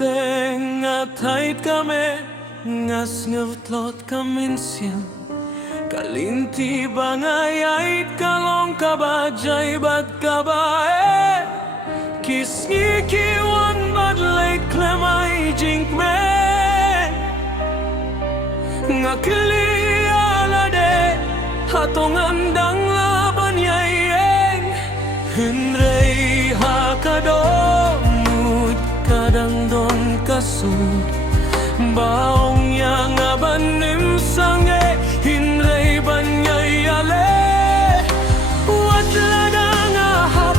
teng atait kami ngas ngevtlot kaminsiam kalinti bangayait kalong kabajay bat kabae kisngi kiwan badlait klemay jinkme ngakili alade hatong andang laban yayeng hinrei hakadong kadang don kasud baong yang abanim sange hinrei banyay ale watla dang ahap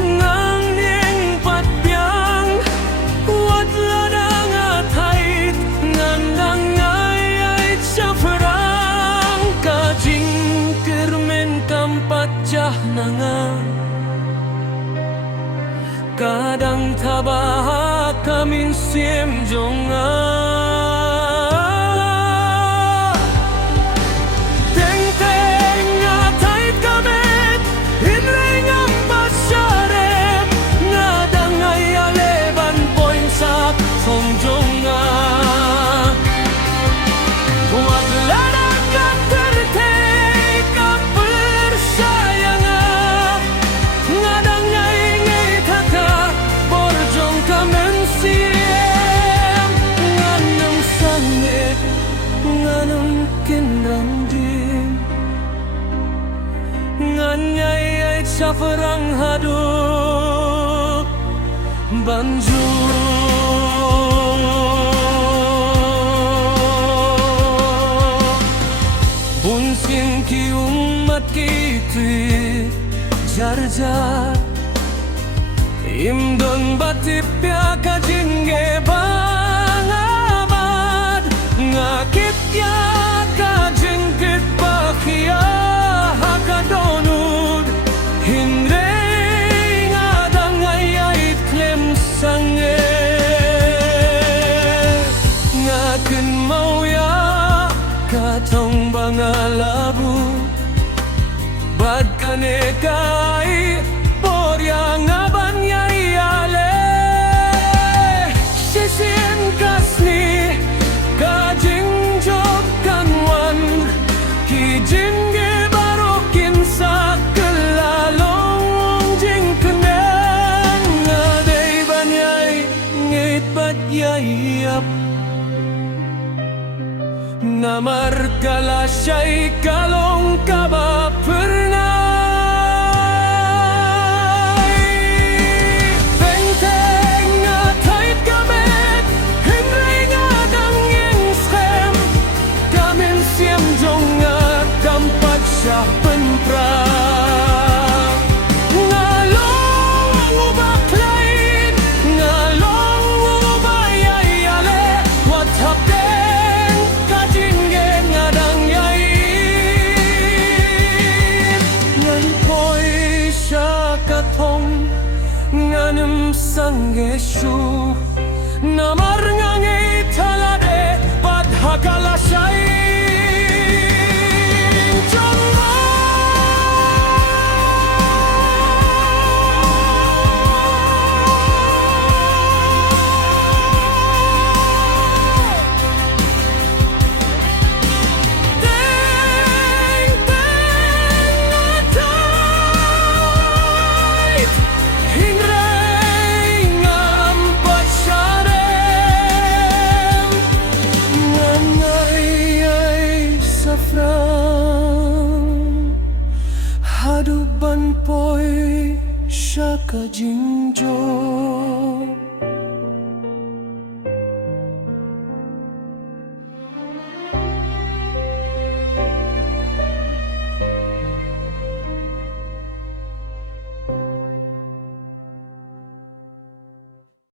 ngang ning patbyang watla dang atait ngandang ayait syafrang kajing kirmen kampat jahnanga kadang tabah kamin siem jonga teng teng atait kamet hinrei ngambat syarem ngadang ayale ban poin sak song jonga buat ladang tertei kapersayangan ngadang ngay thaka borjong kamen siem nganam sange nganam kinramdim nganyai ai safarang haduk banjur bunsin ki umat kitui jar-jar imdon batipya kajingge bangabad ngakitya kajingkit pakia hakadonud hinrei ngadang ayait klem sange ngaken mauya katong bangalabu bad kanekai poryang aban yayale sisin kasni kajing job kanwan kijingge barokin sa kelalong jing kenen ngadei banyay ngit bat yayap namar kalasyay kalong kaba pernah penprang ngalong ubah lain ngalong ubah yayale watap deng kajingge ngadang yain ngan poi syakatong nganem sanggeshu namar ngange talade padhakala syai hadu ban poi syaka jingjo